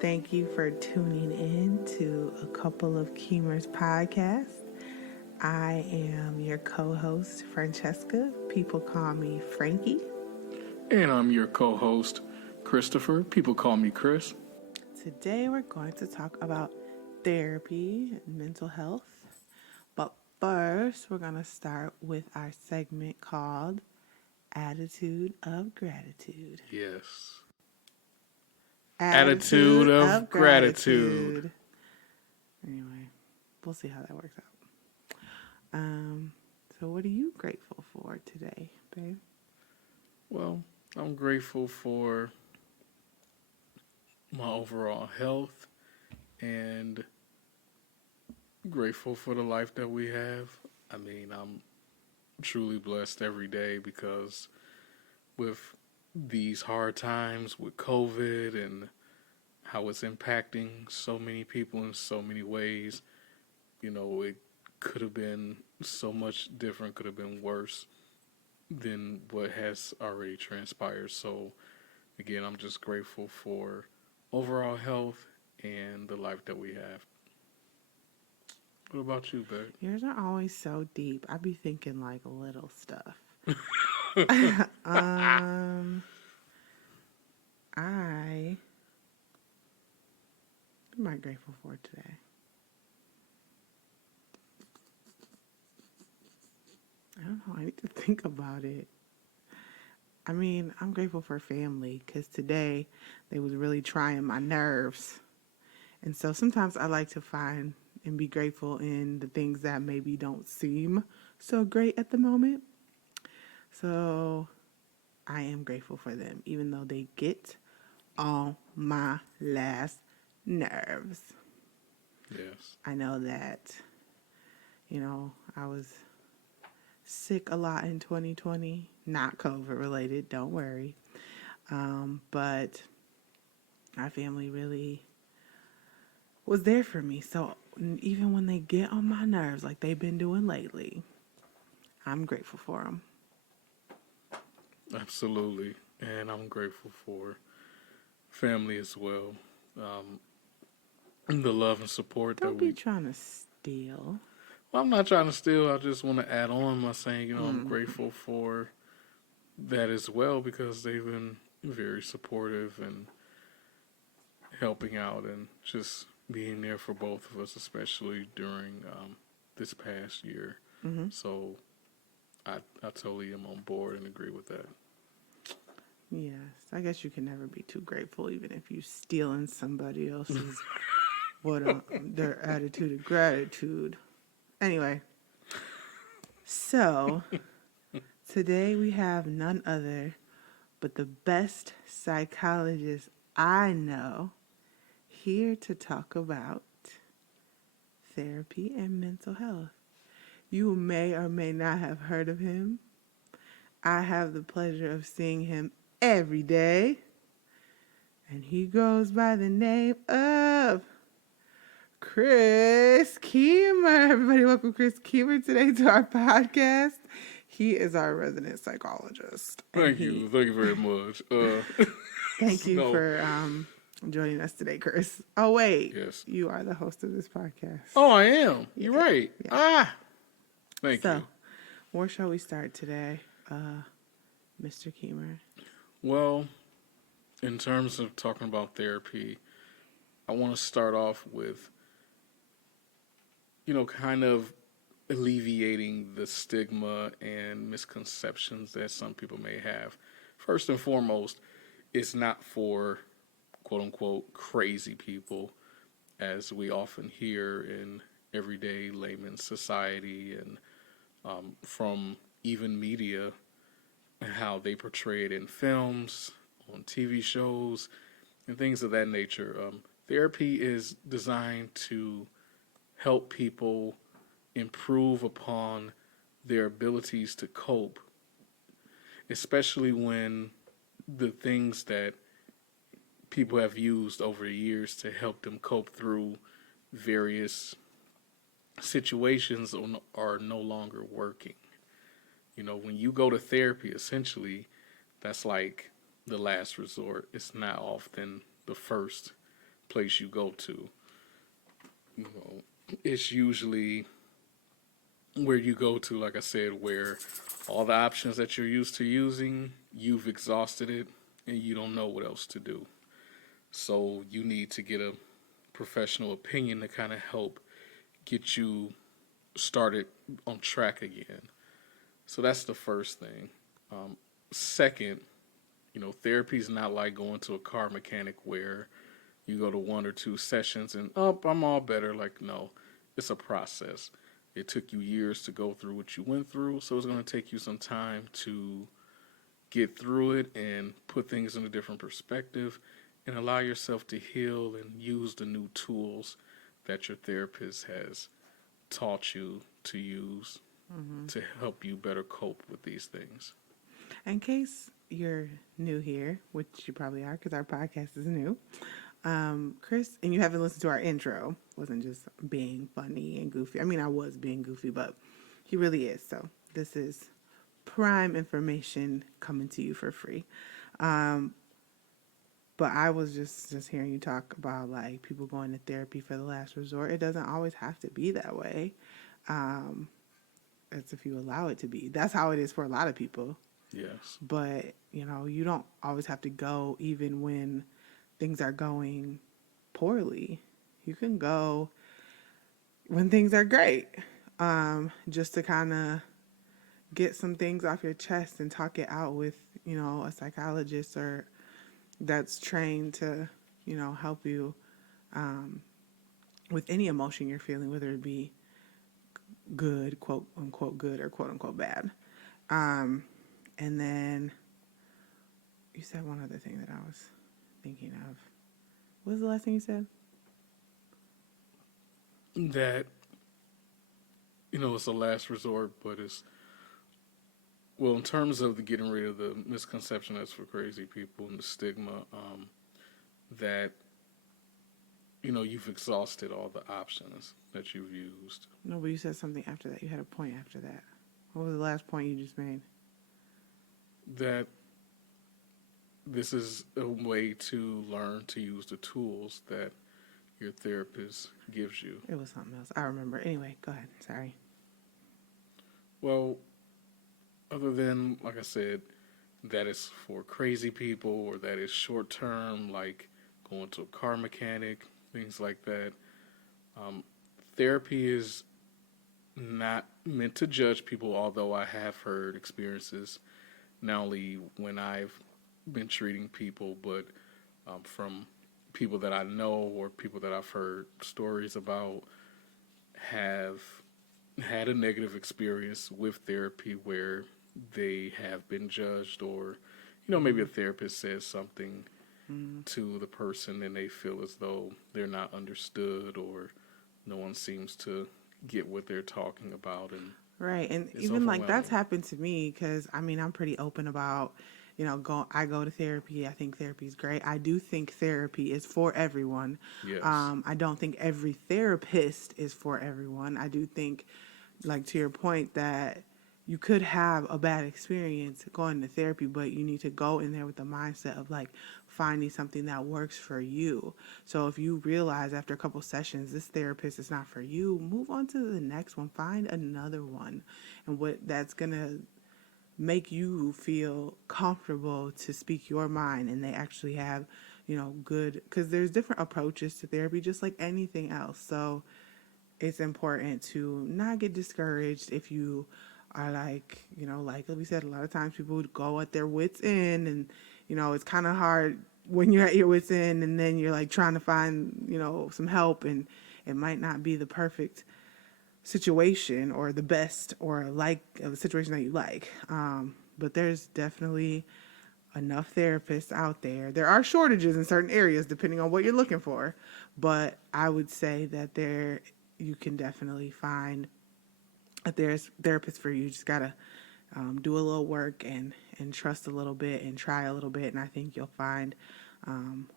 Thank you for tuning in to A Couple of Keemers podcast. I am your co-host, Francesca. People call me Frankie. And I'm your co-host, Christopher. People call me Chris. Today we're going to talk about therapy and mental health. But first, we're going to start with our segment called Attitude of Gratitude. Yes. Attitude of gratitude. Anyway, we'll see how that works out. So what are you grateful for today, babe? Well, I'm grateful for my overall health and grateful for the life that we have. I mean, I'm truly blessed every day because with these hard times with COVID and how it's impacting so many people in so many ways, it could have been so much different, could have been worse than what has already transpired. So, again, I'm just grateful for overall health and the life that we have. What about you, babe? Yours are always so deep. I be thinking like little stuff. What am I grateful for today? I don't know. I need to think about it. I mean, I'm grateful for family because today they was really trying my nerves. And so sometimes I like to find and be grateful in the things that maybe don't seem so great at the moment. So I am grateful for them, even though they get on my last nerves. Yes. I know that, I was sick a lot in 2020, not COVID related, don't worry. But my family really was there for me. So even when they get on my nerves, like they've been doing lately, I'm grateful for them. Absolutely. And I'm grateful for family as well. The love and support Don't be trying to steal. Well, I'm not trying to steal. I just want to add on by saying, I'm grateful for that as well because they've been very supportive and helping out and just being there for both of us, especially during this past year. Mm-hmm. So I totally am on board and agree with that. Yes, I guess you can never be too grateful, even if you're stealing somebody else's their attitude of gratitude. Anyway, so today we have none other but the best psychologist I know here to talk about therapy and mental health. You may or may not have heard of him. I have the pleasure of seeing him every day, and he goes by the name of Chris Keemer. Everybody, welcome Chris Keemer today to our podcast. He is our resident psychologist. Thank you very much. Thank you for joining us today, Chris. Oh wait, yes, you are the host of this podcast. Oh, I am. You're right. Yeah. Thank you. Where shall we start today, Mr. Keemer? Well, in terms of talking about therapy, I want to start off with, kind of alleviating the stigma and misconceptions that some people may have. First and foremost, it's not for quote unquote crazy people, as we often hear in everyday layman's society and from even media, how they portray it in films, on TV shows, and things of that nature. Therapy is designed to help people improve upon their abilities to cope, especially when the things that people have used over the years to help them cope through various situations are no longer working. When you go to therapy, essentially, that's like the last resort. It's not often the first place you go to. You know, it's usually where you go to, like I said, where all the options that you're used to using, you've exhausted it and you don't know what else to do. So you need to get a professional opinion to kind of help get you started on track again. So that's the first thing. Second, therapy is not like going to a car mechanic where you go to one or two sessions and, oh, I'm all better. Like, no, it's a process. It took you years to go through what you went through, so it's going to take you some time to get through it and put things in a different perspective and allow yourself to heal and use the new tools that your therapist has taught you to use to help you better cope with these things. In case you're new here, which you probably are because our podcast is new, Chris, and you haven't listened to our intro, wasn't just being funny and goofy. I mean, I was being goofy, but he really is. So this is prime information coming to you for free. But I was just hearing you talk about like people going to therapy for the last resort. It doesn't always have to be that way. It's if you allow it to be. That's how it is for a lot of people. Yes. But, you don't always have to go even when things are going poorly. You can go when things are great, just to kind of get some things off your chest and talk it out with, a psychologist or that's trained to, help you with any emotion you're feeling, whether it be good, quote unquote good, or quote unquote bad. And then you said one other thing that I was thinking of. What was the last thing you said? That, it's a last resort, but well, in terms of the getting rid of the misconception that's for crazy people and the stigma, that, you've exhausted all the options that you've used. No, but you said something after that. You had a point after that. What was the last point you just made? That this is a way to learn to use the tools that your therapist gives you. It was something else. I remember. Anyway, go ahead. Sorry. Well, other than, like I said, that is for crazy people or that is short term, like going to a car mechanic, things like that. Therapy is not meant to judge people, although I have heard experiences, not only when I've been treating people, but from people that I know or people that I've heard stories about have had a negative experience with therapy where they have been judged or, maybe a therapist says something to the person and they feel as though they're not understood or no one seems to get what they're talking about. And right. And even like that's happened to me because, I'm pretty open about, I go to therapy. I think therapy is great. I do think therapy is for everyone. Yes. I don't think every therapist is for everyone. I do think, like to your point, that you could have a bad experience going to therapy, but you need to go in there with the mindset of like finding something that works for you. So if you realize after a couple sessions, this therapist is not for you, move on to the next one, find another one. And what that's going to make you feel comfortable to speak your mind and they actually have, good, because there's different approaches to therapy, just like anything else. So it's important to not get discouraged if you are like, like we said, a lot of times people would go at their wits' end and, it's kind of hard when you're at your wits' end and then you're like trying to find, some help and it might not be the perfect situation or the best or like a situation that you like. But there's definitely enough therapists out there. There are shortages in certain areas depending on what you're looking for, but I would say that you can definitely find a therapist for you. You just gotta do a little work and trust a little bit and try a little bit, and I think you'll find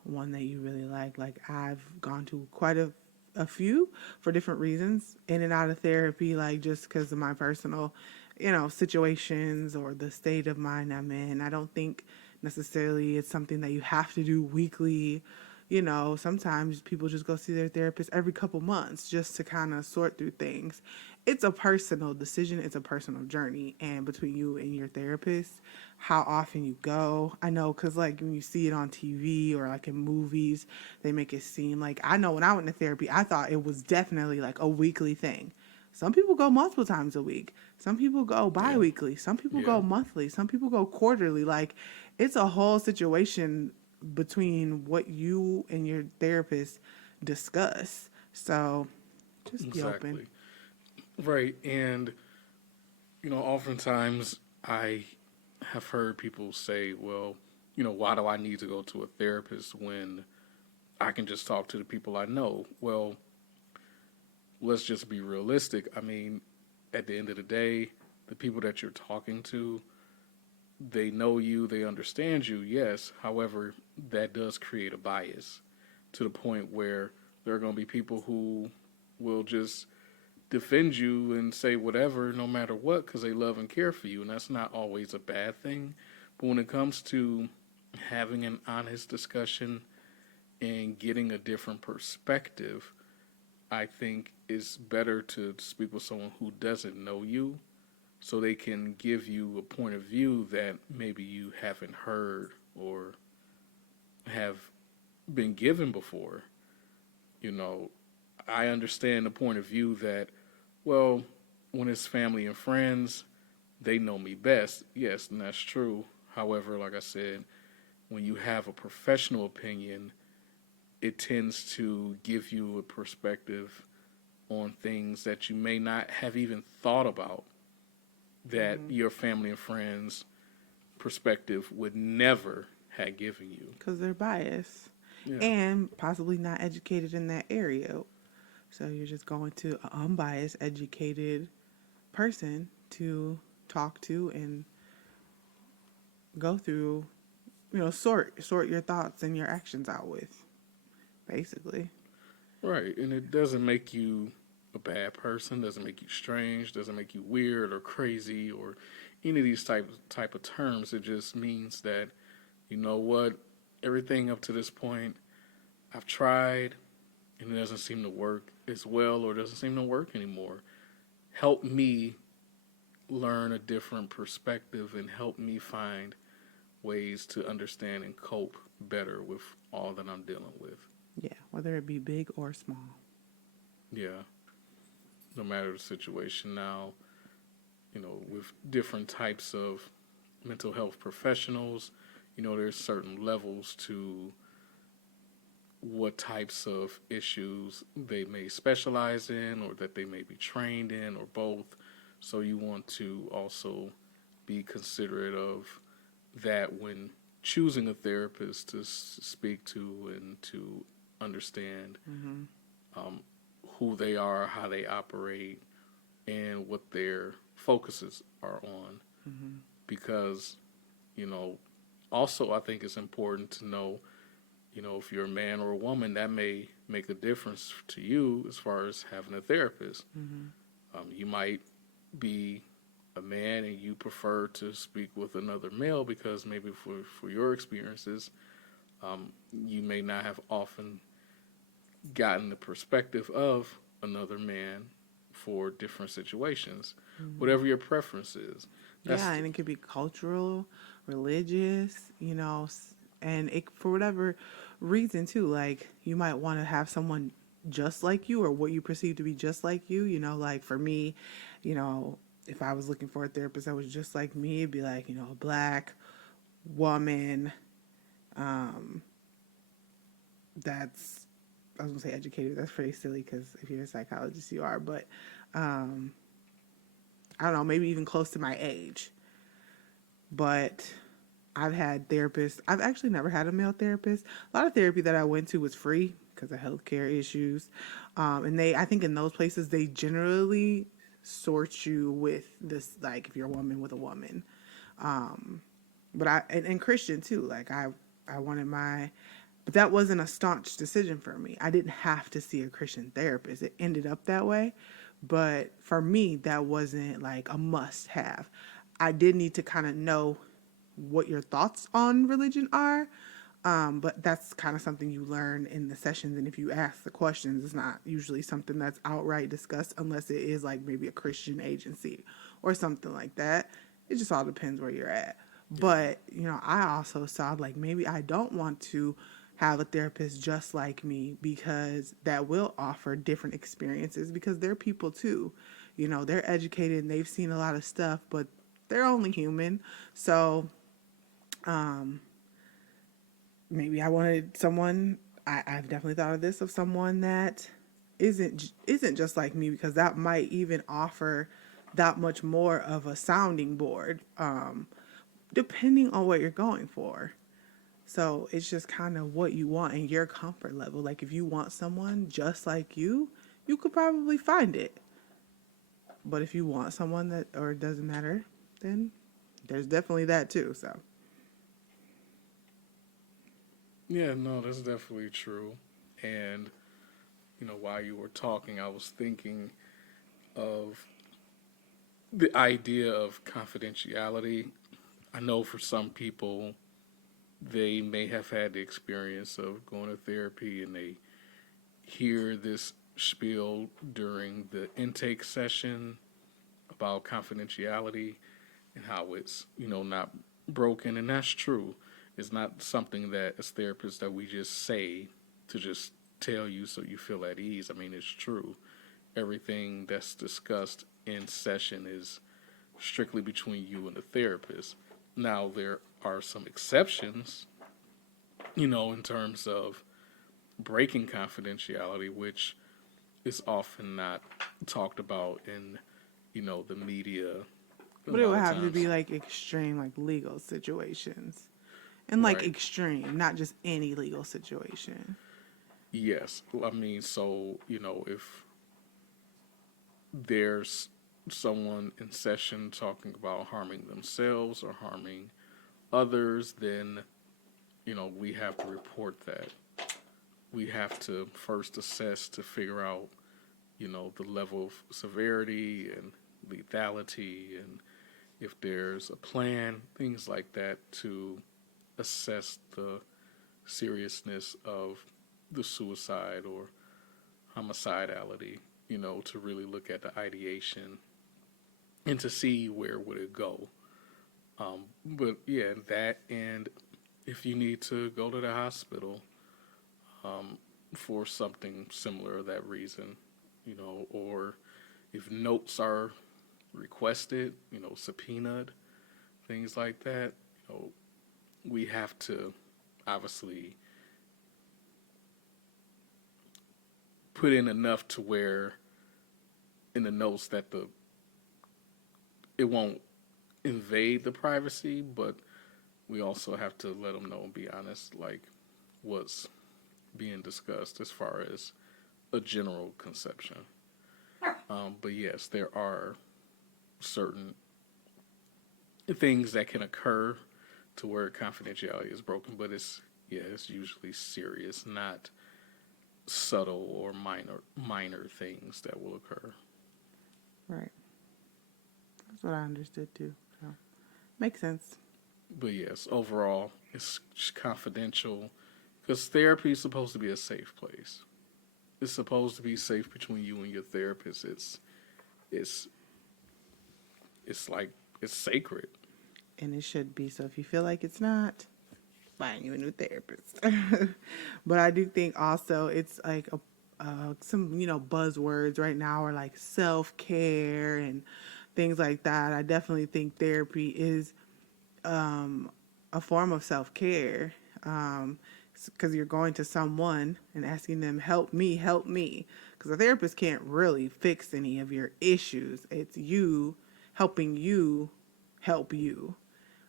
one that you really like. Like I've gone to quite a few for different reasons in and out of therapy, like just because of my personal, situations or the state of mind I'm in. I don't think necessarily it's something that you have to do weekly, Sometimes people just go see their therapist every couple months just to kind of sort through things. It's a personal decision, it's a personal journey. And between you and your therapist, how often you go. I know, because like when you see it on TV or like in movies, they make it seem like, I know when I went to therapy, I thought it was definitely like a weekly thing. Some people go multiple times a week. Some people go Yeah. bi-weekly. Some people Yeah. go monthly. Some people go quarterly. Like, it's a whole situation between what you and your therapist discuss. So just be open. Exactly. Right. And, oftentimes I have heard people say, well, why do I need to go to a therapist when I can just talk to the people I know? Well, let's just be realistic. I mean, at the end of the day, the people that you're talking to, they know you, they understand you, yes. However, that does create a bias to the point where there are going to be people who will just defend you and say whatever no matter what because they love and care for you. And that's not always a bad thing. But when it comes to having an honest discussion and getting a different perspective, I think it's better to speak with someone who doesn't know you so they can give you a point of view that maybe you haven't heard or have been given before. You know, I understand the point of view that, well, when it's family and friends, they know me best. Yes, and that's true. However, like I said, when you have a professional opinion, it tends to give you a perspective on things that you may not have even thought about that your family and friends perspective would never have given you. Because they're biased Yeah. and possibly not educated in that area. So you're just going to an unbiased, educated person to talk to and go through, sort your thoughts and your actions out with, basically. Right. And it doesn't make you a bad person, doesn't make you strange, doesn't make you weird or crazy or any of these type of terms. It just means that, you know what, everything up to this point I've tried and it doesn't seem to work as well or doesn't seem to work anymore. Help me learn a different perspective and help me find ways to understand and cope better with all that I'm dealing with. Yeah, whether it be big or small. Yeah, no matter the situation. Now, with different types of mental health professionals, there's certain levels to what types of issues they may specialize in or that they may be trained in or both. So you want to also be considerate of that when choosing a therapist to speak to and to understand Mm-hmm. um, who they are, how they operate, and what their focuses are on. Mm-hmm. Because, you know, also I think it's important to know, if you're a man or a woman, that may make a difference to you as far as having a therapist. Mm-hmm. You might be a man and you prefer to speak with another male because maybe for your experiences, you may not have often gotten the perspective of another man for different situations. Mm-hmm. Whatever your preference is. Yeah, That's and it could be cultural, religious, and it for whatever reason too. Like you might want to have someone just like you or what you perceive to be just like you. Like for me, you know, if I was looking for a therapist that was just like me, it'd be like, a black woman, um, that's I was gonna say educated. That's pretty silly because if you're a psychologist, you are. But um, I don't know, maybe even close to my age. But I've had therapists. I've actually never had a male therapist. A lot of therapy that I went to was free because of healthcare issues. And I think in those places, they generally sort you with this, like if you're a woman with a woman. But and Christian too. Like I wanted but that wasn't a staunch decision for me. I didn't have to see a Christian therapist. It ended up that way. But for me, that wasn't like a must have. I did need to kind of know what your thoughts on religion are. But that's kind of something you learn in the sessions. And if you ask the questions, it's not usually something that's outright discussed unless it is like maybe a Christian agency or something like that. It just all depends where you're at. Yeah. But, I also saw like maybe I don't want to have a therapist just like me because that will offer different experiences because they're people too. They're educated and they've seen a lot of stuff, but they're only human. So, maybe I wanted someone. I've definitely thought of this of someone that isn't just like me because that might even offer that much more of a sounding board, depending on what you're going for. So it's just kind of what you want and your comfort level. Like if you want someone just like you could probably find it. But if you want someone that or it doesn't matter, then there's definitely that too. So Yeah, no, that's definitely true. And, while you were talking, I was thinking of the idea of confidentiality. I know for some people, they may have had the experience of going to therapy and they hear this spiel during the intake session about confidentiality and how it's, not broken. And that's true. It's not something that as therapists that we just say to just tell you so you feel at ease. I mean, it's true. Everything that's discussed in session is strictly between you and the therapist. Now, there are some exceptions, in terms of breaking confidentiality, which is often not talked about in, the media a but it lot would of have to be times. like extreme like legal situations. And like Right. extreme, not just any legal situation. Yes. I mean, so, if there's someone in session talking about harming themselves or harming others, then, we have to report that. We have to first assess to figure out, the level of severity and lethality and if there's a plan, things like that to assess the seriousness of the suicide or homicidality, to really look at the ideation and to see where would it go. But yeah, that and if you need to go to the hospital for something similar to that reason, or if notes are requested, subpoenaed, things like that, we have to obviously put in enough to where in the notes that it won't invade the privacy, but we also have to let them know and be honest, like what's being discussed as far as a general conception. But yes, there are certain things that can occur to where confidentiality is broken, but it's usually serious, not subtle or minor things that will occur. Right. That's what I understood too. So makes sense. But yes, overall, it's just confidential because therapy is supposed to be a safe place. It's supposed to be safe between you and your therapist. It's it's like it's sacred. And it should be. So if you feel like it's not, find you a new therapist. But I do think also it's like some buzzwords right now are like self care and things like that. I definitely think therapy is a form of self care. Because you're going to someone and asking them, help me, help me. Because a therapist can't really fix any of your issues. It's you helping you help you.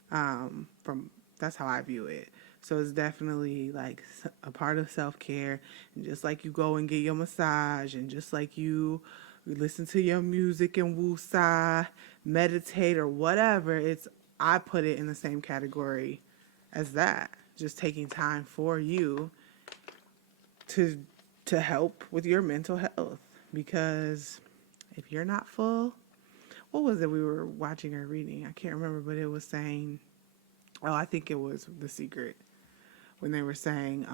From That's how I view it. So it's definitely like a part of self care, and just like you go and get your massage, and just like you listen to your music and woosah, meditate or whatever. I put it in the same category as that. Just taking time for you to help with your mental health, because if you're not full, what was it we were watching or reading? I can't remember, but it was saying, oh, I think it was The Secret, when they were saying,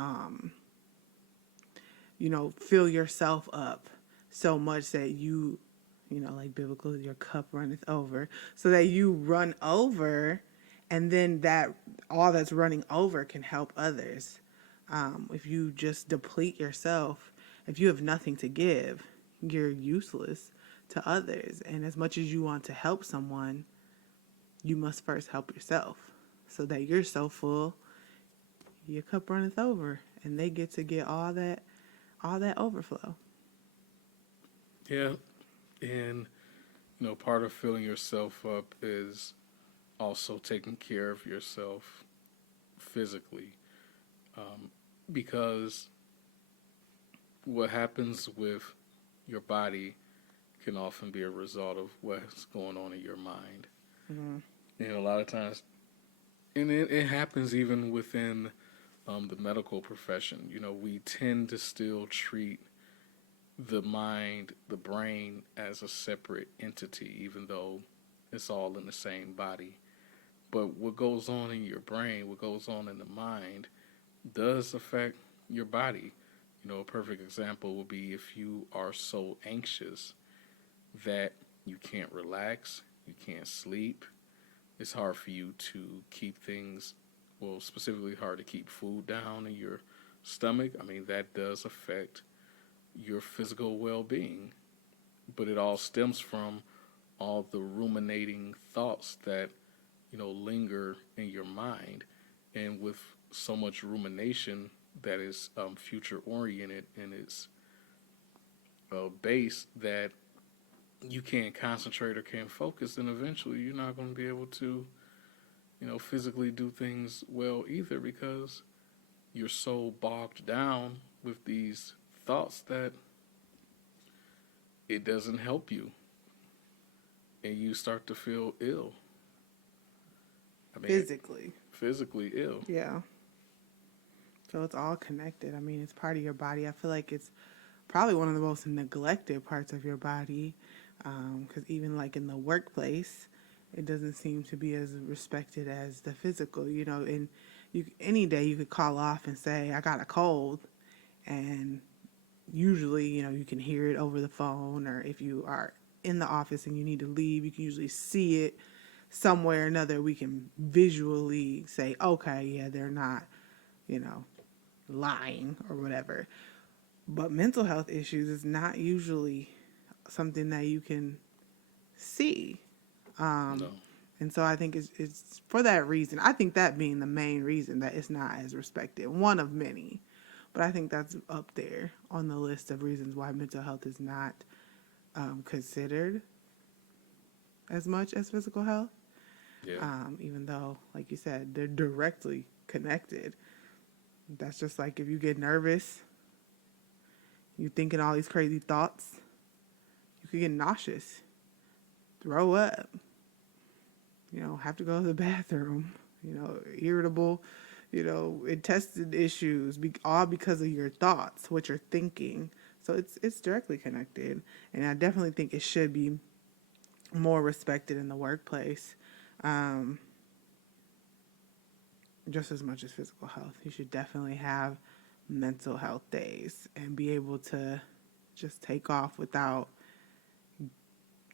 fill yourself up so much that like biblical, your cup runneth over, so that you run over, and then that all that's running over can help others. If you just deplete yourself, if you have nothing to give, you're useless to others. And as much as you want to help someone, you must first help yourself, so that you're so full, your cup runneth over, and they get to get all that overflow. Yeah. And, part of filling yourself up is also taking care of yourself physically. Because what happens with your body can often be a result of what's going on in your mind. Mm-hmm. And a lot of times, and it happens even within the medical profession. We tend to still treat the mind, the brain, as a separate entity, even though it's all in the same body. But what goes on in your brain, what goes on in the mind, does affect your body. A perfect example would be if you are so anxious that you can't relax, you can't sleep. It's hard for you to keep things, well, specifically hard to keep food down in your stomach. I mean, that does affect your physical well-being, but it all stems from all the ruminating thoughts that linger in your mind. And with so much rumination that is future oriented in its base, that you can't concentrate or can't focus, then eventually you're not going to be able to physically do things well either, because you're so bogged down with these thoughts that it doesn't help you, and you start to feel ill. I mean, physically ill. Yeah. So it's all connected. I mean, it's part of your body. I feel like it's probably one of the most neglected parts of your body, because even like in the workplace, it doesn't seem to be as respected as the physical. And any day you could call off and say, I got a cold, and usually, you can hear it over the phone, or if you are in the office and you need to leave, you can usually see it somewhere or another. We can visually say, okay, yeah, they're not, lying or whatever. But mental health issues is not usually something that you can see. No. And so I think it's for that reason. I think that being the main reason that it's not as respected. One of many. But I think that's up there on the list of reasons why mental health is not considered as much as physical health. Yeah. Even though, like you said, they're directly connected. That's just like if you get nervous, you're thinking all these crazy thoughts, you could get nauseous, throw up, have to go to the bathroom, irritable, intestine issues, all because of your thoughts, what you're thinking. So it's directly connected. And I definitely think it should be more respected in the workplace. Just as much as physical health. You should definitely have mental health days and be able to just take off without,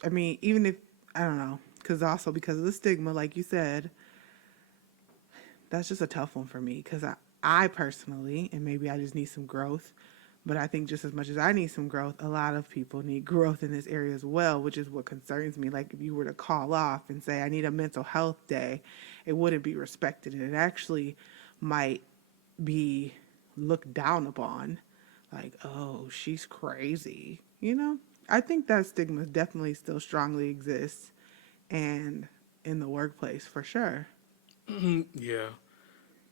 even if, I don't know, because of the stigma, like you said, that's just a tough one for me, because I personally, and maybe I just need some growth, but I think just as much as I need some growth, a lot of people need growth in this area as well, which is what concerns me. Like if you were to call off and say, I need a mental health day, it wouldn't be respected. And it actually might be looked down upon. Like, oh, she's crazy. I think that stigma definitely still strongly exists, and in the workplace for sure. Yeah.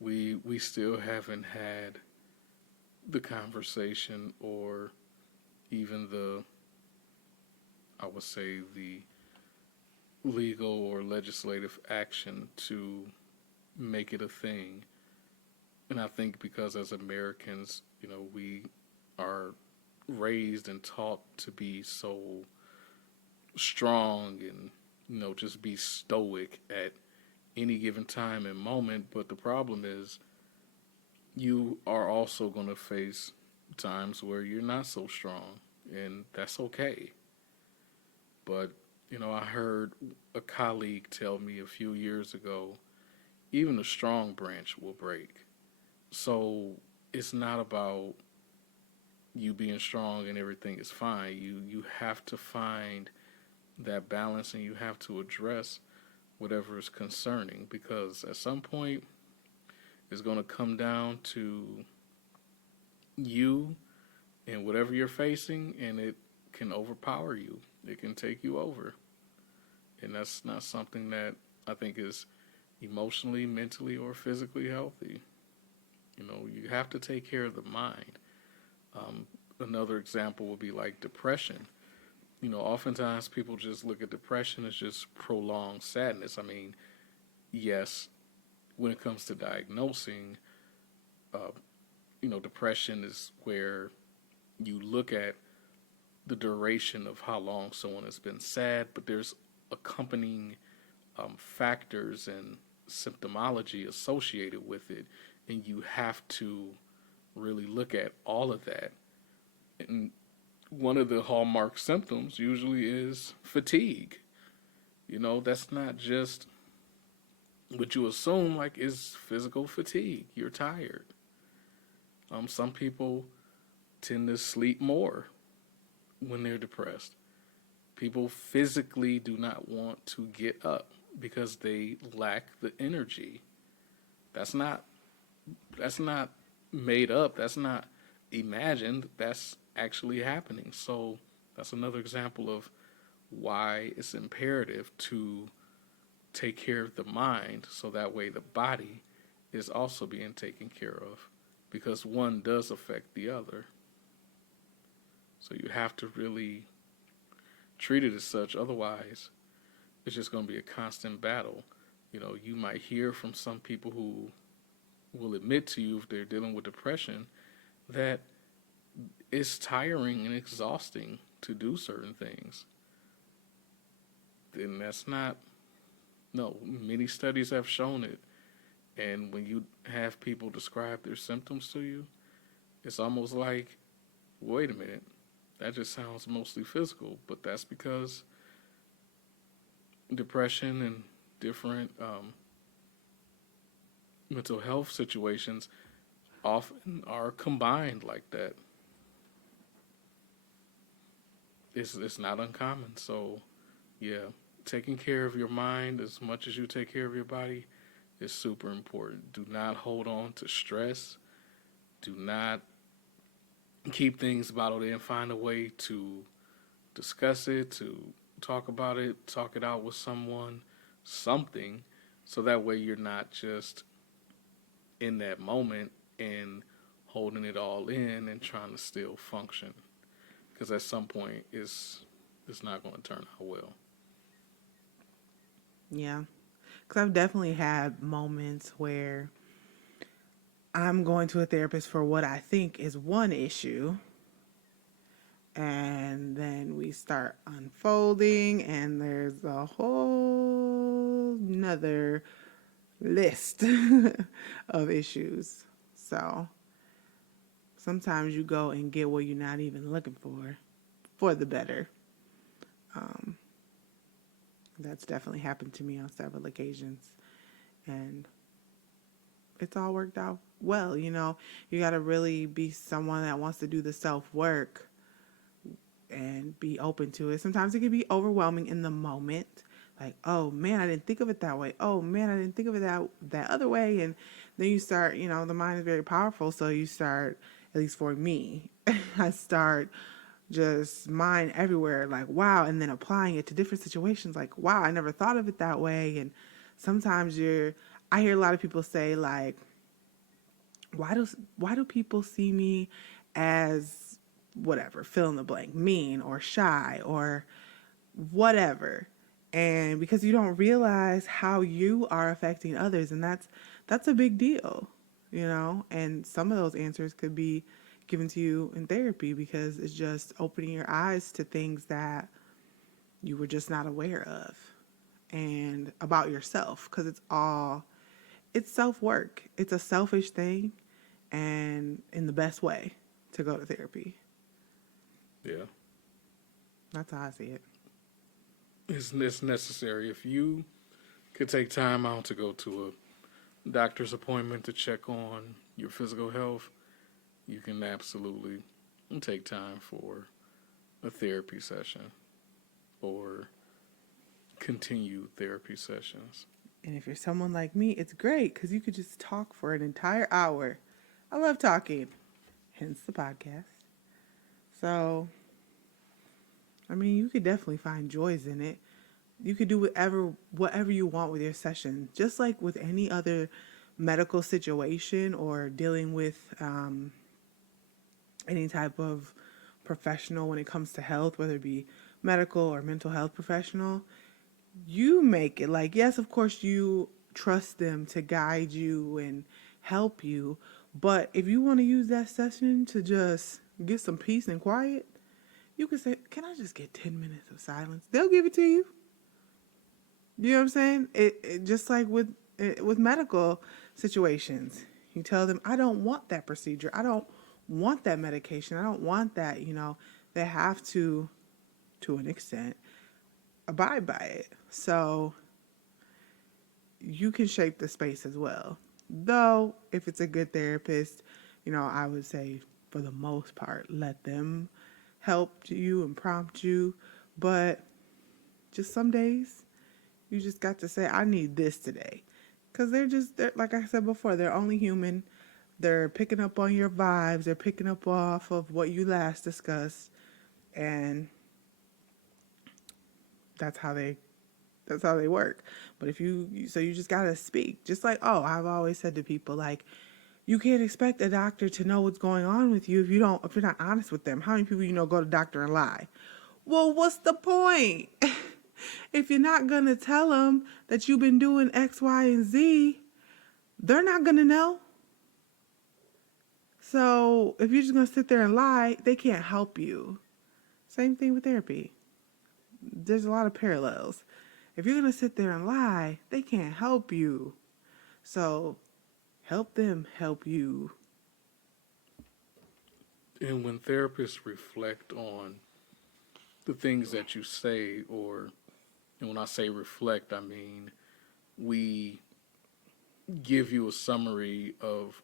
We still haven't had the conversation, or even I would say, the legal or legislative action to make it a thing. And I think because as Americans, we are raised and taught to be so strong and, just be stoic at any given time and moment. But the problem is you are also going to face times where you're not so strong, and that's okay. But, I heard a colleague tell me a few years ago even a strong branch will break. So it's not about you being strong and everything is fine. You have to find that balance and you have to address whatever is concerning because at some point it's going to come down to you and whatever you're facing and it can overpower you. It can take you over. And that's not something that I think is emotionally, mentally, or physically healthy. You have to take care of the mind. Um, Another example would be like depression. Oftentimes people just look at depression as just prolonged sadness. I mean, yes, when it comes to diagnosing, uh, depression is where you look at the duration of how long someone has been sad, but there's accompanying factors and symptomology associated with it, and you have to really look at all of that. And one of the hallmark symptoms usually is fatigue. That's not just what you assume like is physical fatigue. You're tired. Some people tend to sleep more when they're depressed. People physically do not want to get up because they lack the energy. That's not that's not made up. That's not imagined. That's actually happening. So that's another example of why it's imperative to take care of the mind so that way the body is also being taken care of because one does affect the other. So you have to really treat it as such. Otherwise, it's just going to be a constant battle. You might hear from some people who will admit to you if they're dealing with depression that it's tiring and exhausting to do certain things. And that's not, no, many studies have shown it. And when you have people describe their symptoms to you, it's almost like, wait a minute, that just sounds mostly physical. But that's because depression and different mental health situations often are combined like that. It's not uncommon. So, yeah, taking care of your mind as much as you take care of your body is super important. Do not hold on to stress. Do not keep things bottled in. Find a way to discuss it, to talk about it, talk it out with someone, something, so that way you're not just in that moment and holding it all in and trying to still function. Because at some point, it's not going to turn out well. Yeah. Because I've definitely had moments where I'm going to a therapist for what I think is one issue. And then we start unfolding, and there's a whole nother list of issues. So sometimes you go and get what you're not even looking for the better. Um, that's definitely happened to me on several occasions. And it's all worked out well. You got to really be someone that wants to do the self work and be open to it. Sometimes it can be overwhelming in the moment. Like, oh man, I didn't think of it that way. Oh man, I didn't think of it that other way. And then you start, the mind is very powerful. So you start, at least for me, I start just mind everywhere, like, wow. And then applying it to different situations, like, wow, I never thought of it that way. And sometimes I hear a lot of people say, like, why do people see me as whatever, fill in the blank, mean or shy or whatever? And because you don't realize how you are affecting others, and that's a big deal, and some of those answers could be given to you in therapy because it's just opening your eyes to things that you were just not aware of and about yourself, because it's self work. It's a selfish thing. and in the best way to go to therapy. Yeah. That's how I see it. It's necessary. If you could take time out to go to a doctor's appointment to check on your physical health, you can absolutely take time for a therapy session or continue therapy sessions. And if you're someone like me, it's great because you could just talk for an entire hour. I love talking, hence the podcast. So, I mean, you could definitely find joys in it. You could do whatever you want with your session, just like with any other medical situation or dealing with any type of professional when it comes to health, whether it be medical or mental health professional. You make it like, yes, of course, you trust them to guide you and help you. But if you want to use that session to just get some peace and quiet, you can say, can I just get 10 minutes of silence? They'll give it to you. You know what I'm saying? It just like with medical situations. You tell them, I don't want that procedure. I don't want that medication. I don't want that, They have to an extent, abide by it. So you can shape the space as well. Though, if it's a good therapist, I would say for the most part, let them help you and prompt you. But just some days, you just got to say, I need this today. Because they're, like I said before, they're only human. They're picking up on your vibes. They're picking up off of what you last discussed. And that's how they work. But you just got to speak. Just like, I've always said to people, like, you can't expect a doctor to know what's going on with you if you're not honest with them. How many people go to the doctor and lie? Well, what's the point? If you're not going to tell them that you've been doing X, Y, and Z, they're not going to know. So if you're just going to sit there and lie, they can't help you. Same thing with therapy. There's a lot of parallels. If you're going to sit there and lie, they can't help you. So help them help you. And when therapists reflect on the things that you say, and when I say reflect, I mean we give you a summary of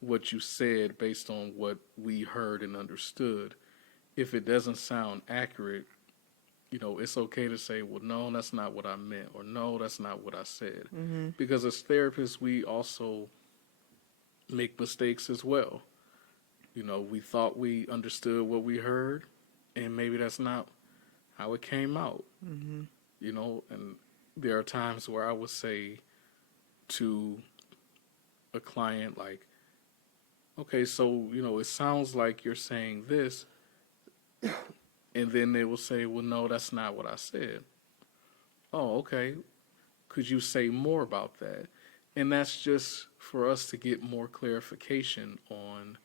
what you said based on what we heard and understood. If it doesn't sound accurate, it's okay to say, well, no, that's not what I meant, or no, that's not what I said. Mm-hmm. Because as therapists, we also make mistakes as well. We thought we understood what we heard, and maybe that's not how it came out. Mm-hmm. And there are times where I would say to a client, like, okay, so, it sounds like you're saying this. And then they will say, well, no, that's not what I said. Oh, okay. Could you say more about that? And that's just for us to get more clarification on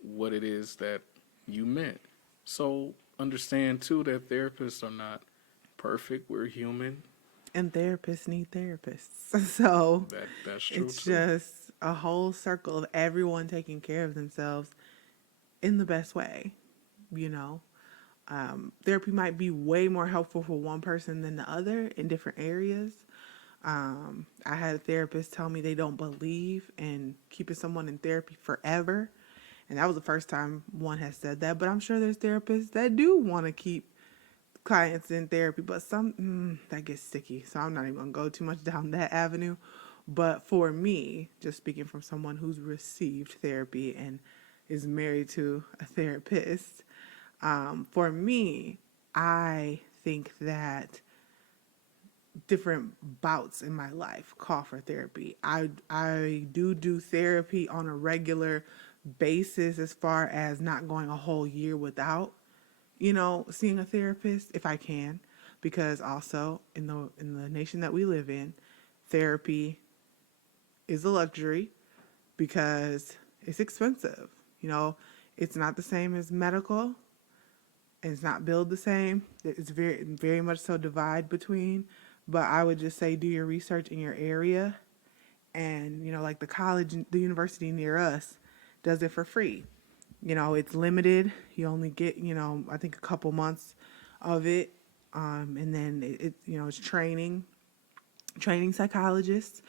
what it is that you meant. So understand, too, that therapists are not perfect. We're human. And therapists need therapists. So That's true, it's too. just a whole circle of everyone taking care of themselves in the best way, Therapy might be way more helpful for one person than the other in different areas. I had a therapist tell me they don't believe in keeping someone in therapy forever. And that was the first time one has said that. But I'm sure there's therapists that do want to keep clients in therapy. But that gets sticky. So I'm not even going to go too much down that avenue. But for me, just speaking from someone who's received therapy and is married to a therapist, for me, I think that different bouts in my life call for therapy. I do therapy on a regular basis as far as not going a whole year without, seeing a therapist if I can, because also in the nation that we live in, therapy is a luxury because it's expensive. It's not the same as medical. It's not billed the same. It's very, very much so divide between. But I would just say do your research in your area. And, like the college, the university near us, does it for free. It's limited. You only get, I think a couple months of it. And then it's training psychologists.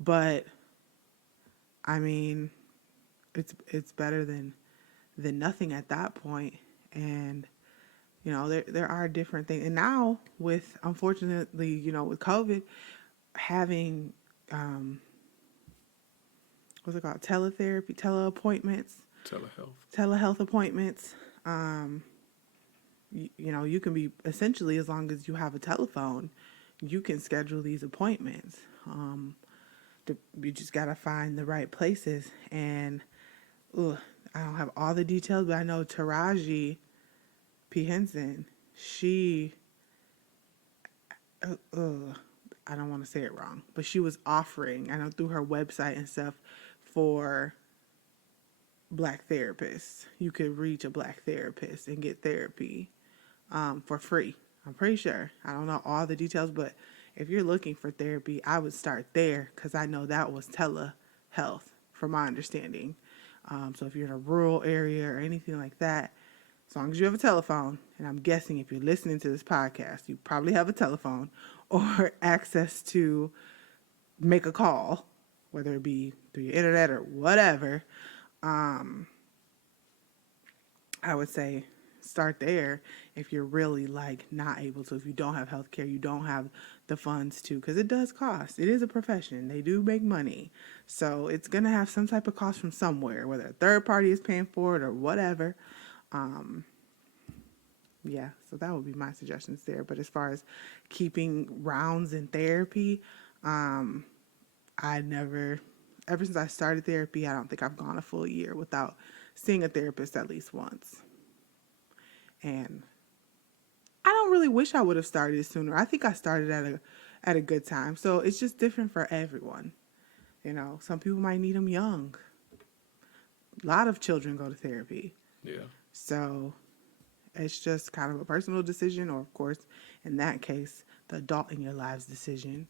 But I mean, it's better than nothing at that point. And there are different things. And now with, unfortunately, with COVID, having what's it called, teletherapy, telehealth appointments. You can be, essentially, as long as you have a telephone, you can schedule these appointments. You just got to find the right places. And I don't have all the details, but I know Taraji P. Henson, she, I don't want to say it wrong, but she was offering, I know through her website and stuff, for Black therapists. You could reach a Black therapist and get therapy for free. I'm pretty sure. I don't know all the details, but if you're looking for therapy, I would start there because I know that was telehealth, from my understanding. So if you're in a rural area or anything like that, as long as you have a telephone, and I'm guessing if you're listening to this podcast, you probably have a telephone or access to make a call, whether it be through your internet or whatever, I would say start there if you're really not able to. If you don't have health care, you don't have the funds to, because it does cost. It is a profession. They do make money. So it's going to have some type of cost from somewhere, whether a third party is paying for it or whatever. Yeah, so that would be my suggestions there. But as far as keeping rounds in therapy, ever since I started therapy, I don't think I've gone a full year without seeing a therapist at least once. And I don't really wish I would have started sooner. I think I started at a good time. So it's just different for everyone. Some people might need them young. A lot of children go to therapy. Yeah. So it's just kind of a personal decision, or of course, in that case, the adult in your live's decision.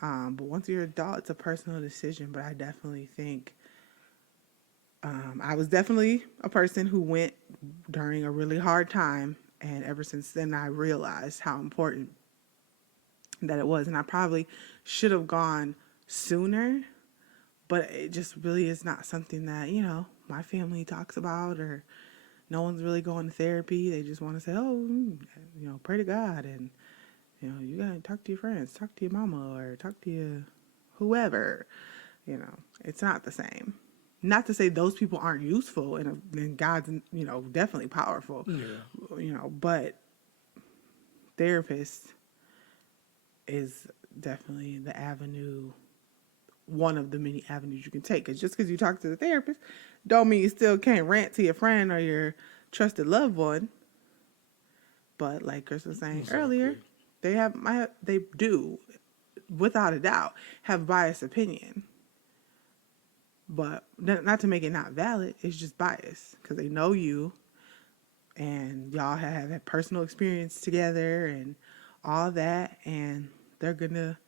But once you're an adult, it's a personal decision. But I definitely think I was definitely a person who went during a really hard time. And ever since then, I realized how important that it was. And I probably should have gone sooner, but it just really is not something that, my family talks about, or no one's really going to therapy. They just want to say, oh, pray to God. And, you got to talk to your friends, talk to your mama, or talk to your whoever. It's not the same. Not to say those people aren't useful, and God's, definitely powerful. Yeah. But therapist is definitely the avenue, one of the many avenues you can take. Because just because you talk to the therapist, don't mean you still can't rant to your friend or your trusted loved one. But like Chris was saying earlier, they do, without a doubt, have biased opinion. But not to make it not valid, it's just bias because they know you, and y'all have had personal experience together and all that, and they're gonna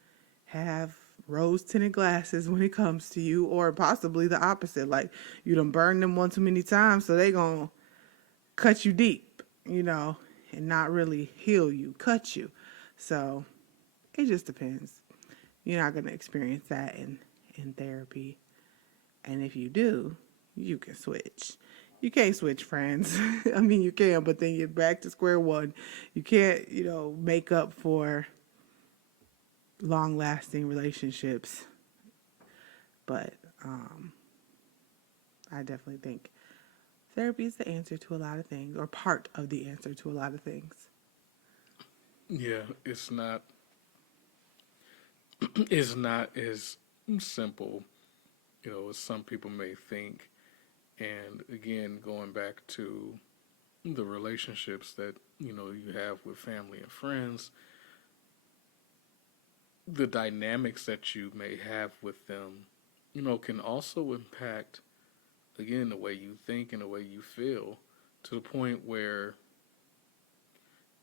have rose-tinted glasses when it comes to you, or possibly the opposite. Like, you done burned them one too many times, so they gonna cut you deep, and not really heal you, cut you. So it just depends. You're not gonna experience that in therapy. And if you do, you can switch. You can't switch friends. I mean, you can, but then you're back to square one. You can't, make up for long-lasting relationships. But I definitely think therapy is the answer to a lot of things, or part of the answer to a lot of things. Yeah, it's not as simple, as some people may think. And again, going back to the relationships that, you have with family and friends, the dynamics that you may have with them, can also impact, again, the way you think and the way you feel, to the point where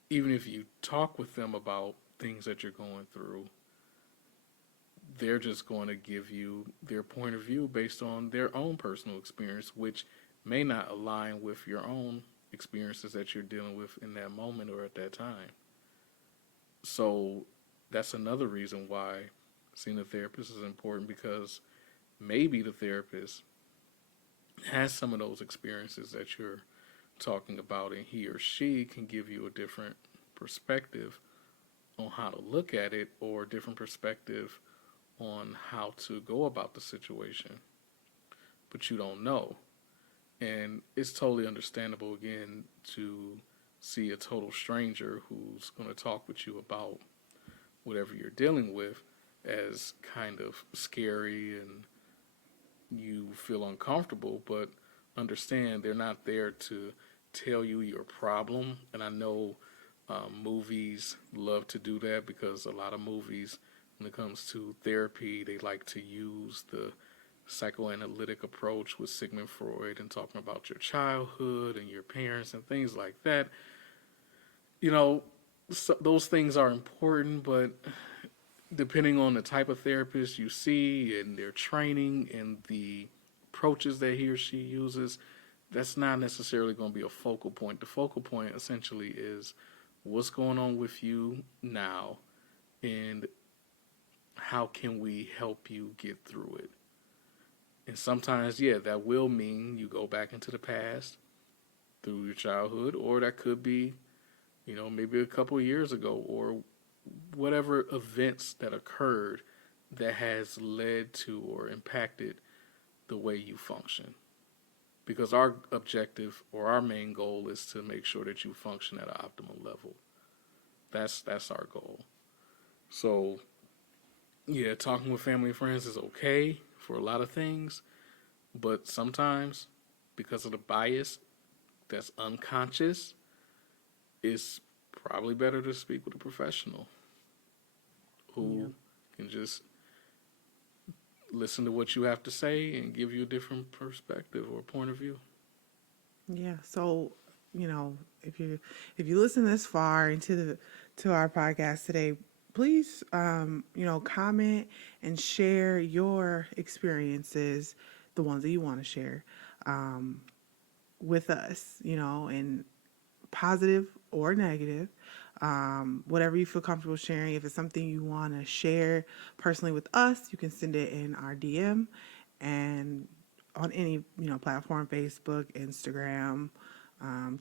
even if you talk with them about things that you're going through, they're just going to give you their point of view based on their own personal experience, which may not align with your own experiences that you're dealing with in that moment or at that time. So that's another reason why seeing a therapist is important, because maybe the therapist has some of those experiences that you're talking about, and he or she can give you a different perspective on how to look at it, or a different perspective on how to go about the situation, but you don't know. And it's totally understandable, again, to see a total stranger who's going to talk with you about whatever you're dealing with as kind of scary, and you feel uncomfortable, but understand they're not there to tell you your problem. And I know movies love to do that, because a lot of movies, when it comes to therapy, they like to use the psychoanalytic approach with Sigmund Freud and talking about your childhood and your parents and things like that. You know, so those things are important, but depending on the type of therapist you see and their training and the approaches that he or she uses, that's not necessarily going to be a focal point. The focal point essentially is what's going on with you now, and how can we help you get through it. And sometimes, yeah, that will mean you go back into the past through your childhood, or that could be, maybe a couple of years ago, or whatever events that occurred that has led to or impacted the way you function. Because our objective, or our main goal, is to make sure that you function at an optimal level. That's our goal. So, yeah, talking with family and friends is okay for a lot of things, but sometimes, because of the bias that's unconscious, it's probably better to speak with a professional who can just listen to what you have to say and give you a different perspective or point of view. Yeah. So, if you listen this far to our podcast today, please, comment and share your experiences, the ones that you want to share, with us, and positive or negative, whatever you feel comfortable sharing. If it's something you want to share personally with us, you can send it in our DM, and on any platform, Facebook, Instagram,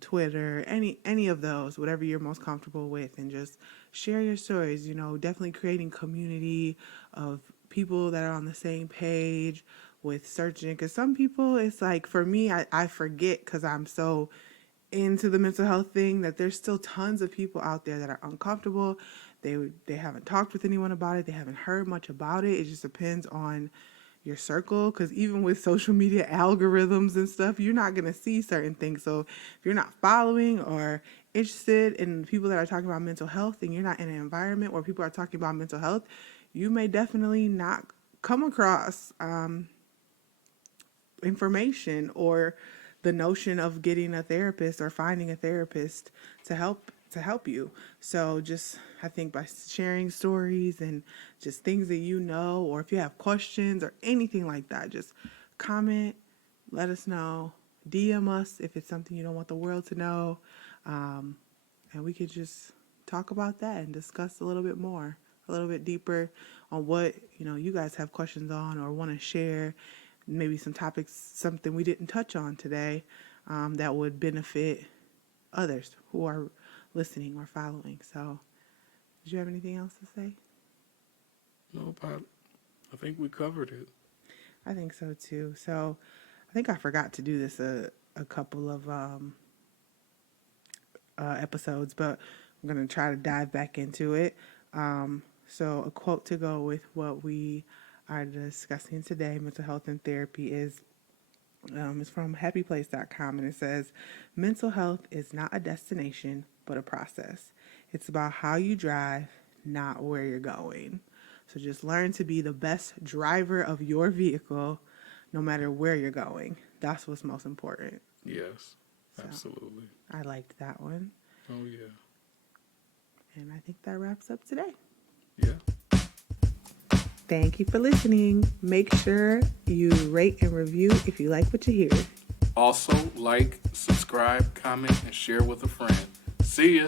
Twitter, any of those, whatever you're most comfortable with, and just share your stories. Definitely creating community of people that are on the same page with searching, because some people, it's like, for me, I forget, because I'm so into the mental health thing, that there's still tons of people out there that are uncomfortable. They haven't talked with anyone about it. They haven't heard much about it. It just depends on your circle, because even with social media algorithms and stuff, you're not going to see certain things. So if you're not following or interested in people that are talking about mental health, and you're not in an environment where people are talking about mental health, you may definitely not come across information or the notion of getting a therapist or finding a therapist to help you. So just, I think, by sharing stories and just things that or if you have questions or anything like that, just comment, let us know, DM us if it's something you don't want the world to know, and we could just talk about that and discuss a little bit more, a little bit deeper on what you guys have questions on or want to share. Maybe some topics, something we didn't touch on today, that would benefit others who are listening or following. So, did you have anything else to say? No, I think we covered it. I think so too. So, I think I forgot to do this a couple of episodes, but I'm going to try to dive back into it. So, a quote to go with what we are discussing today, mental health and therapy, is it's from happyplace.com, and it says, mental health is not a destination, but a process. It's about how you drive, not where you're going. So just learn to be the best driver of your vehicle, no matter where you're going. That's what's most important. Yes, So, absolutely. I liked that one. Oh, yeah. And I think that wraps up today. Yeah. Thank you for listening. Make sure you rate and review if you like what you hear. Also, like, subscribe, comment, and share with a friend. See ya.